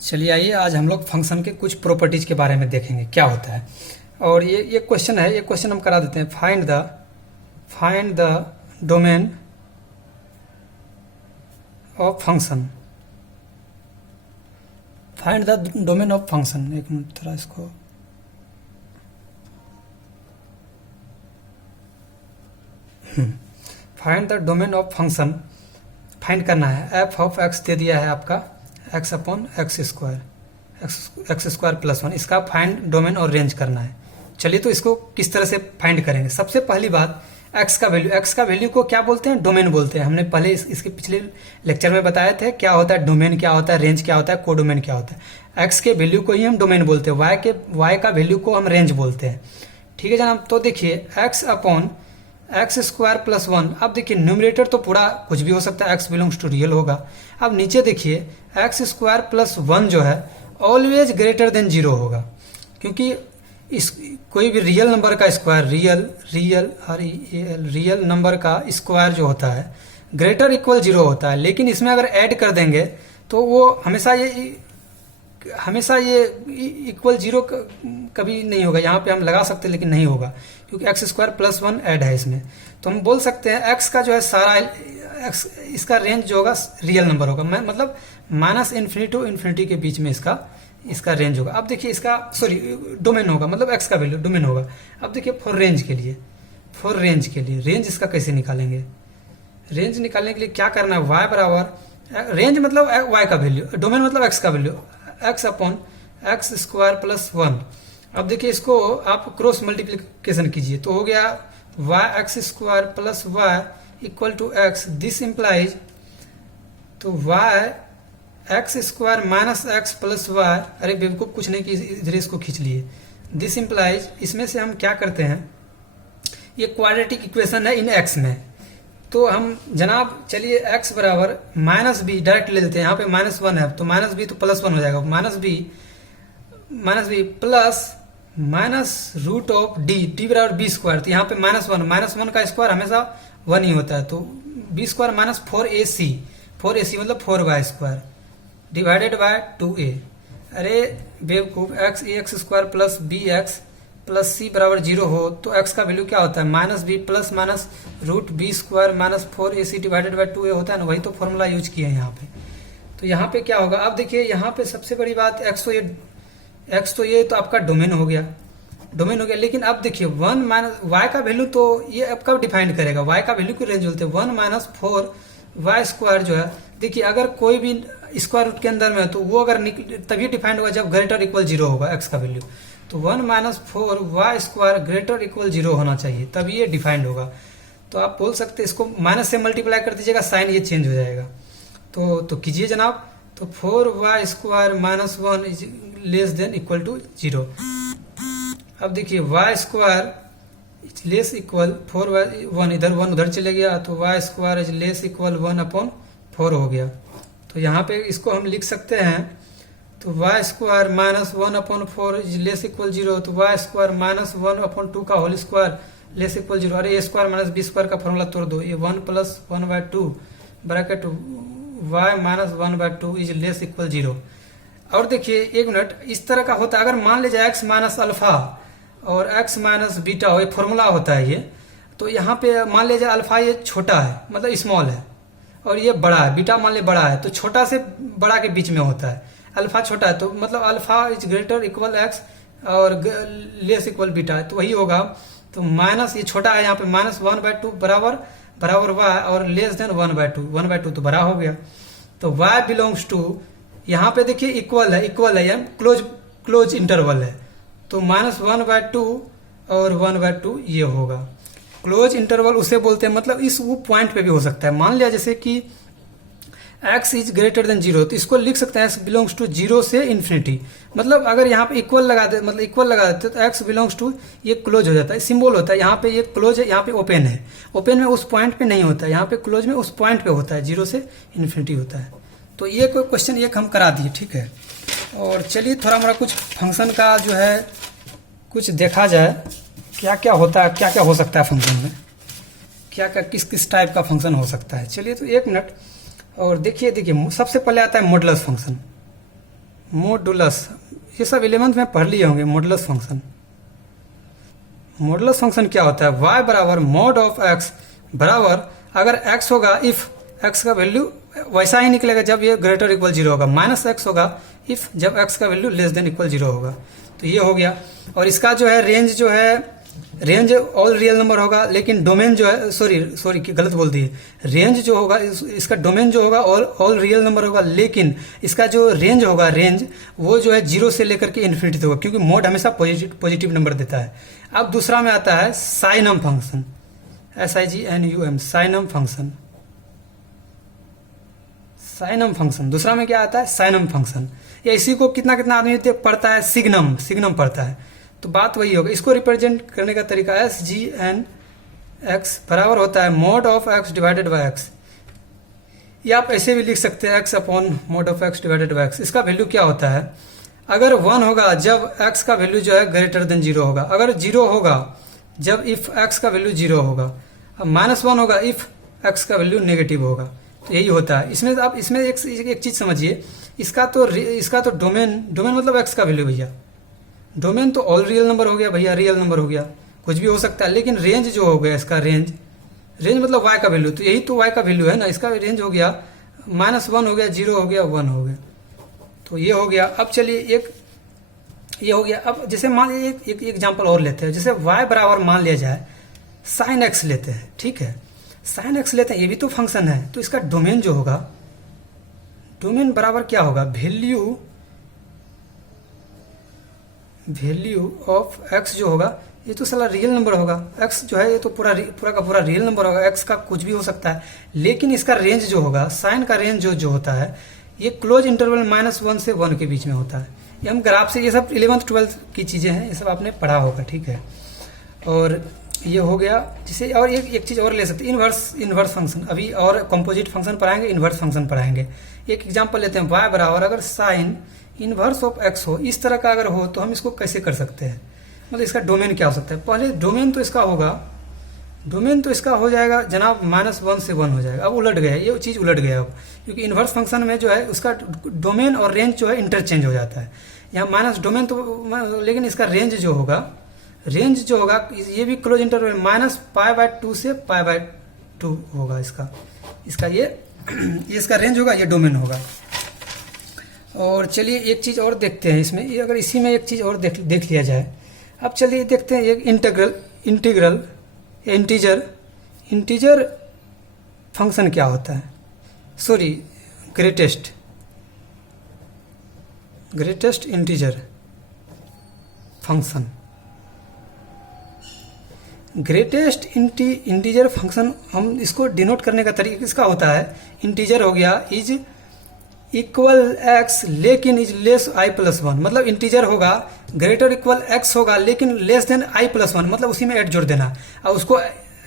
चलिए आइए आज हम लोग फंक्शन के कुछ प्रॉपर्टीज के बारे में देखेंगे क्या होता है। और ये क्वेश्चन है, ये क्वेश्चन हम करा देते हैं। Find the domain of function. Find the domain of function. एक मिनट थोड़ा इसको find the domain of function find करना है। एफ ऑफ एक्स दे दिया है आपका x upon x square plus 1। इसका फाइंड डोमेन और रेंज करना है। चलिए तो इसको किस तरह से फाइंड करेंगे। सबसे पहली बात एक्स का वैल्यू को क्या बोलते हैं? डोमेन बोलते हैं। हमने पहले इसके पिछले लेक्चर में बताए थे क्या होता है डोमेन, क्या होता है रेंज, क्या होता है कोडोमेन क्या होता है। एक्स के वैल्यू को ही हम डोमेन बोलते हैं, वाई का वैल्यू को हम रेंज बोलते हैं। ठीक है जनाब। तो देखिए x upon x square plus 1। अब देखिए न्यूमरेटर तो पूरा कुछ भी हो सकता है, एक्स बिलोंग्स टू रियल होगा। अब नीचे देखिए एक्स स्क्वायर प्लस 1 जो है ऑलवेज ग्रेटर देन 0 होगा, क्योंकि इस कोई भी रियल नंबर का स्क्वायर रियल नंबर का स्क्वायर जो होता है ग्रेटर इक्वल 0 होता है। लेकिन इसमें अगर ऐड कर देंगे तो वो हमेशा ये इक्वल 0 कभी नहीं होगा। यहाँ पे हम लगा सकते हैं लेकिन नहीं होगा, क्योंकि एक्स स्क्वायर प्लस 1 ऐड है इसमें। तो हम बोल सकते हैं एक्स का जो है सारा एक्स, इसका रेंज जो होगा रियल नंबर होगा, मतलब माइनस इन्फिनिटी टू इन्फिनिटी के बीच में इसका रेंज होगा। अब देखिए इसका डोमेन होगा, मतलब एक्स का वैल्यू डोमेन होगा। अब देखिए फॉर रेंज के लिए रेंज इसका कैसे निकालेंगे? रेंज निकालने के लिए क्या करना है? वाई बराबर रेंज मतलब वाई का वैल्यू, डोमेन मतलब एक्स का value, x upon x square plus 1। अब देखिए इसको आप क्रॉस मल्टीप्लिकेशन कीजिए तो हो गया y x square plus y equal to x. This implies तो y x square minus x plus y. अरे बेवकूफ कुछ नहीं कि इधर इसको खींच लिए। दिस इम्प्लाइज इसमें से हम क्या करते हैं, ये क्वाड्रेटिक इक्वेशन है इन एक्स में। तो हम जनाब चलिए एक्स बराबर माइनस बी डायरेक्ट ले लेते हैं। यहाँ पे -1 है तो माइनस बी तो प्लस 1 हो जाएगा। Minus b plus minus root of d बराबर बी स्क्वायर। तो यहाँ पे -1 का स्क्वायर हमेशा 1 ही होता है। तो बी स्क्वायर माइनस 4ac मतलब 4y square divided by 2a। अरे बेवकूफ x square plus b x plus c बराबर 0 हो तो एक्स का वैल्यू क्या होता है? Minus b plus minus root b square minus 4ac divided by 2a होता है ना। वही तो फॉर्मूला यूज किया है यहाँ पे। तो यहाँ पे क्या होगा? अब देखिए यहाँ पे सबसे बड़ी बात एक्स तो ये तो आपका डोमेन हो गया। लेकिन अब देखिए 1 माइनस वाई का वैल्यू तो ये अब कब डिफाइन करेगा? वाई का वैल्यू की रेंज बोलते हैं 1 माइनस 4 वाई स्क्वायर जो है। देखिए अगर कोई भी स्क्वायर रूट के अंदर में है तो वो अगर तभी डिफाइंड होगा जब ग्रेटर इक्वल 0 होगा एक्स का वैल्यू। तो 1 minus 4 y square greater equal 0 होना चाहिए तभी ये डिफाइंड होगा। तो आप बोल सकते हैं इसको माइनस से मल्टीप्लाई कर दीजिएगा, साइन ये चेंज हो जाएगा। तो कीजिए जनाब। तो 4y square minus 1 is less than equal to 0। अब देखिए y square is less equal 4y 1 इधर 1 उधर चले गया तो y square is less equal 1/4 हो गया। तो यहाँ पे इसको हम लिख सकते हैं तो y square minus 1/4 is less equal 0। तो y स्क्वायर माइनस 1/2 का होल स्क्वायर लेस इक्वल 0। अरे ए स्क्वायर माइनस बी स्क्वायर का फॉर्मूला तोड़ दो। ये 1 plus 1/2 bracket y minus 1/2 is less equal 0। और देखिए एक मिनट इस तरह का होता है अगर मान लीजिए x माइनस अल्फा और x माइनस बीटा हो, ये फॉर्मूला होता है ये। तो यहाँ पे मान लीजिए अल्फा ये छोटा है मतलब स्मॉल है और ये बड़ा है, बीटा मान लीजिए बड़ा है। तो छोटा से बड़ा के बीच में होता है। अल्फा छोटा है तो मतलब alpha is greater equal x और लेस इक्वल बीटा है तो वही होगा। तो माइनस ये छोटा है यहाँ पे -1/2 बराबर y और लेस देन 1/2 तो बड़ा हो गया। तो y बिलोंग्स टू यहाँ पे देखिए इक्वल है या क्लोज इंटरवल है। तो -1/2 और 1/2 ये होगा। क्लोज इंटरवल उसे बोलते हैं, मतलब इस वो पॉइंट पे भी हो सकता है। मान लिया जैसे कि x इज ग्रेटर देन 0 तो इसको लिख सकते हैं x बिलोंग्स टू 0 से इन्फिनिटी। मतलब अगर यहाँ पे इक्वल लगा देते तो x बिलोंग्स टू ये क्लोज हो जाता है, सिंबल होता है। यहाँ पे ये क्लोज है, यहाँ पे ओपन है। ओपन में उस पॉइंट पे नहीं होता है, यहाँ पे क्लोज में उस पॉइंट पे होता है, 0 से इन्फिनिटी होता है। तो ये कोई क्वेश्चन एक हम करा दिए, ठीक है। और चलिए थोड़ा मोड़ा कुछ फंक्शन का जो है कुछ देखा जाए क्या क्या होता है, क्या क्या हो सकता है फंक्शन में, क्या क्या किस टाइप का फंक्शन हो सकता है। चलिए तो एक मिनट और देखिए सबसे पहले आता है मॉडुलस फंक्शन। मॉडुलस, ये सब 11th में पढ़ लिए होंगे। मॉडुलस फंक्शन, मॉडुलस फंक्शन क्या होता है? y बराबर मॉड ऑफ x बराबर, अगर x होगा इफ x का वैल्यू वैसा ही निकलेगा जब ये ग्रेटर इक्वल 0 होगा, माइनस x होगा इफ जब x का वैल्यू लेस देन इक्वल 0 होगा। तो ये हो गया। और इसका जो है रेंज, जो है रेंज ऑल रियल नंबर होगा, लेकिन डोमेन जो है, सॉरी गलत बोल दिए, रेंज जो होगा इसका डोमेन जो होगा ऑल रियल नंबर होगा, लेकिन इसका जो रेंज होगा, रेंज वो जो है 0 से लेकर के इन्फिनिटी तक होगा, क्योंकि मोड हमेशा पॉजिटिव नंबर देता है। अब दूसरा में आता है साइनम फंक्शन, SIGNUM, साइनम फंक्शन। साइनम फंक्शन दूसरा में क्या आता है? साइनम फंक्शन। या इसी को कितना कितना आदमी पढ़ता है? सिग्नम पढ़ता है। तो बात वही होगा। इसको रिप्रेजेंट करने का तरीका SGNX बराबर होता है mod of x divided by x। या आप ऐसे भी लिख सकते हैं x upon mod of x divided by x। इसका वैल्यू क्या होता है? अगर 1 होगा जब x का वैल्यू जो है ग्रेटर देन 0 होगा, अगर 0 होगा जब इफ x का वैल्यू 0 होगा, अब -1 होगा इफ x का वैल्यू नेगेटिव होगा। तो यही होता है इसमें। आप इसमें एक चीज समझिए, इसका तो डोमेन मतलब x का वैल्यू भैया, डोमेन तो ऑल रियल नंबर हो गया भैया, रियल नंबर हो गया, कुछ भी हो सकता है। लेकिन रेंज जो हो गया इसका, रेंज मतलब y का वैल्यू, तो यही तो y का वैल्यू है ना। इसका रेंज हो गया -1 हो गया, 0 हो गया, 1 हो गया। तो ये हो गया। अब चलिए ये हो गया। अब जैसे मान लीजिए एक एग्जांपल और लेते हैं, जैसे y बराबर मान लिया जाए sin x लेते हैं, ठीक है, sin x लेते हैं, ये भी तो फंक्शन है। तो इसका डोमेन जो होगा, डोमेन बराबर क्या होगा? वैल्यू ऑफ x जो होगा, ये तो साला रियल नंबर होगा। x जो है ये तो पूरा का पूरा रियल नंबर होगा, x का कुछ भी हो सकता है। लेकिन इसका रेंज जो होगा, साइन का रेंज जो होता है, ये क्लोज इंटरवल -1 से 1 के बीच में होता है। ये हम ग्राफ से, ये सब 11th 12th की चीजें हैं, ये सब आपने पढ़ा होगा, ठीक है। और ये हो गया। जिसे और एक चीज और ले सकते हैं, इनवर्स फंक्शन। अभी और कंपोजिट फंक्शन पढ़ाएंगे, इनवर्स फंक्शन पढ़ाएंगे। एक एग्जांपल लेते हैं, y बराबर अगर साइन इनवर्स ऑफ x हो, इस तरह का अगर हो, तो हम इसको कैसे कर सकते हैं? मतलब इसका डोमेन क्या हो सकता है? पहले डोमेन तो इसका हो जाएगा जनाब -1 से 1 हो जाएगा। अब उलट गया, ये चीज उलट गया अब, क्योंकि इनवर्स फंक्शन में जो है उसका डोमेन और रेंज जो है इंटरचेंज हो जाता है। यहाँ माइनस डोमेन तो, लेकिन इसका रेंज जो होगा ये भी क्लोज इंटरवल -π/2 से π/2 होगा। इसका ये इसका रेंज होगा, ये डोमेन होगा। और चलिए एक चीज और देखते हैं इसमें, अगर इसी में एक चीज और देख लिया जाए। अब चलिए देखते हैं एक इंटीजर फंक्शन क्या होता है। Sorry, greatest integer function. Greatest integer function, हम इसको डिनोट करने का तरीका इसका होता है, इंटीजर हो गया इज इक्वल x लेकिन इज लेस i+1। मतलब इंटीजर होगा, ग्रेटर इक्वल x होगा, लेकिन लेस देन i+1, मतलब उसी में ऐड जोड़ देना। और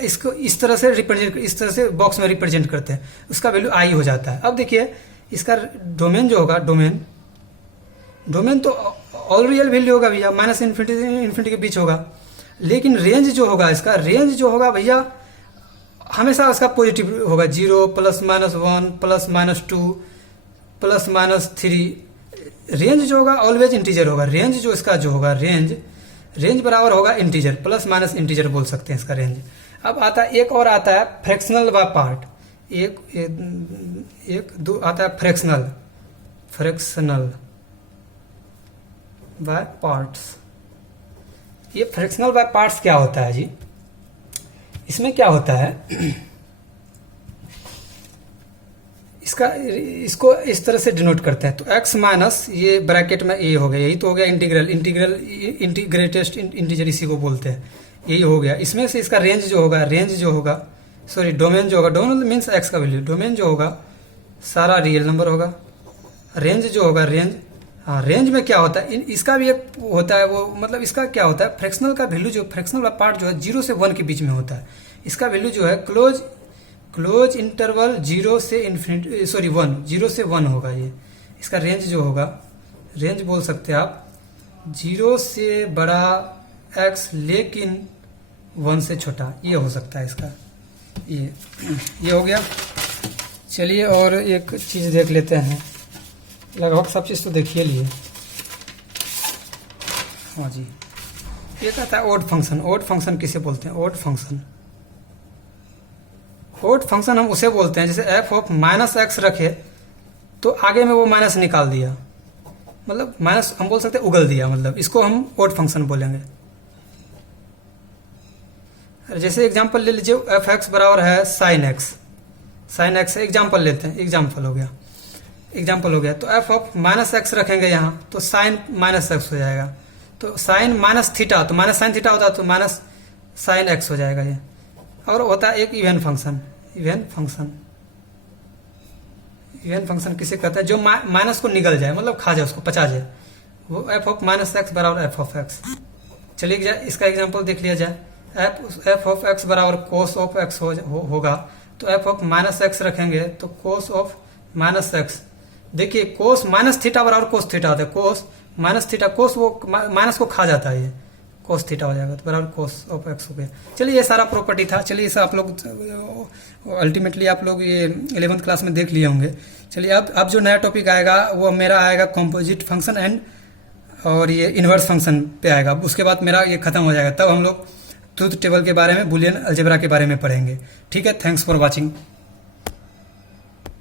इसको इस तरह से बॉक्स में रिप्रेजेंट करते हैं, उसका वैल्यू i हो जाता है। अब देखिए इसका डोमेन जो होगा, डोमेन तो ऑल रियल वैल्यू होगा भैया, -इन्फिनिटी के बीच होगा। लेकिन रेंज जो होगा, इसका रेंज जो होगा भैया हमेशा उसका पॉजिटिव होगा, 0 +-1 +-2 +-3। रेंज जो होगा ऑलवेज इंटीजर होगा। रेंज जो इसका जो होगा, रेंज बराबर होगा इंटीजर, प्लस इंटीजर बोल सकते हैं इसका रेंज। अब आता है एक और आता है फ्रैक्शनल बाय पार्ट। दो आता है फ्रैक्शनल बाय पार्ट्स। ये फ्रैक्शनल बाय पार्ट्स क्या होता है जी? इसमें क्या होता है, इसको इस तरह से डिनोट करते हैं। तो x माइनस ये ब्रैकेट में ए हो गया, यही तो हो गया इंटीग्रेटेस्ट इंटीजर, इसी को बोलते हैं, यही हो गया। इसमें से इसका डोमेन जो होगा, डोमेन मीन्स x का वैल्यू, डोमेन जो होगा सारा रियल नंबर होगा। रेंज जो होगा, रेंज में क्या होता है, इसका भी एक होता है वो, मतलब इसका क्या होता है, फ्रैक्शनल का वैल्यू जो, फ्रैक्शनल पार्ट जो है 0 से 1 के बीच में होता है। इसका वैल्यू जो है क्लोज इंटरवल 0 से 1 होगा। ये इसका रेंज जो होगा, रेंज बोल सकते हैं आप, 0 से बड़ा x लेकिन 1 से छोटा, ये हो सकता है इसका। ये हो गया। चलिए और एक चीज देख लेते हैं, लगभग सब चीज़ तो देखिए लिए। हाँ जी, ये कहता है ओड फंक्शन। ओड फंक्शन किसे बोलते हैं? ओड फंक्शन, ओड फंक्शन हम उसे बोलते हैं जैसे एफ ऑफ माइनस एक्स रखे तो आगे में वो माइनस निकाल दिया, मतलब माइनस हम बोल सकते हैं उगल दिया, मतलब इसको हम ओड फंक्शन बोलेंगे। जैसे एग्जांपल ले लीजिए, एफ एक्स बराबर है sine x. Sine x example लेते हैं, एग्जांपल हो गया, एग्जांपल हो गया। तो एफ ऑफ माइनस एक्स रखेंगे यहाँ तो साइन माइनस एक्स हो जाएगा। तो साइन माइनस थीटा, तो माइनस साइन थीटा होता है तो माइनस साइन एक्स हो जाएगा ये। और होता है एक even function. Even function, even function किसे कहते हैं? जो माइनस को निगल जाए, मतलब खा जाए, उसको पचा जाए, वो एफ ऑफ माइनस एक्स बराबर एफ ऑफ एक्स। चलिए इसका एग्जांपल देख लिया जाए। एफ ऑफ एक्स बराबर कोस ऑफ एक्स होगा। तो एफ ऑफ माइनस एक्स रखेंगे तो कोस ऑफ माइनस एक्स। देखिए कोस माइनस थीटा बराबर कोस थीटा होता है। कोस माइनस थीटा, कोस वो माइनस को खा जाता है, ये कोस थीटा हो जाएगा, तो बराबर कोस ऑफ एक्स हो गया। चलिए ये सारा प्रॉपर्टी था। चलिए इसे आप लोग अल्टीमेटली आप लोग ये 11th क्लास में देख लिए होंगे। चलिए अब जो नया टॉपिक आएगा वो मेरा आएगा कॉम्पोजिट फंक्शन एंड और ये इनवर्स फंक्शन पे आएगा। उसके बाद मेरा ये खत्म हो जाएगा, तब हम लोग ट्रूथ टेबल के बारे में, बुलियन अलजेब्रा के बारे में पढ़ेंगे। ठीक है, थैंक्स फॉर वॉचिंग।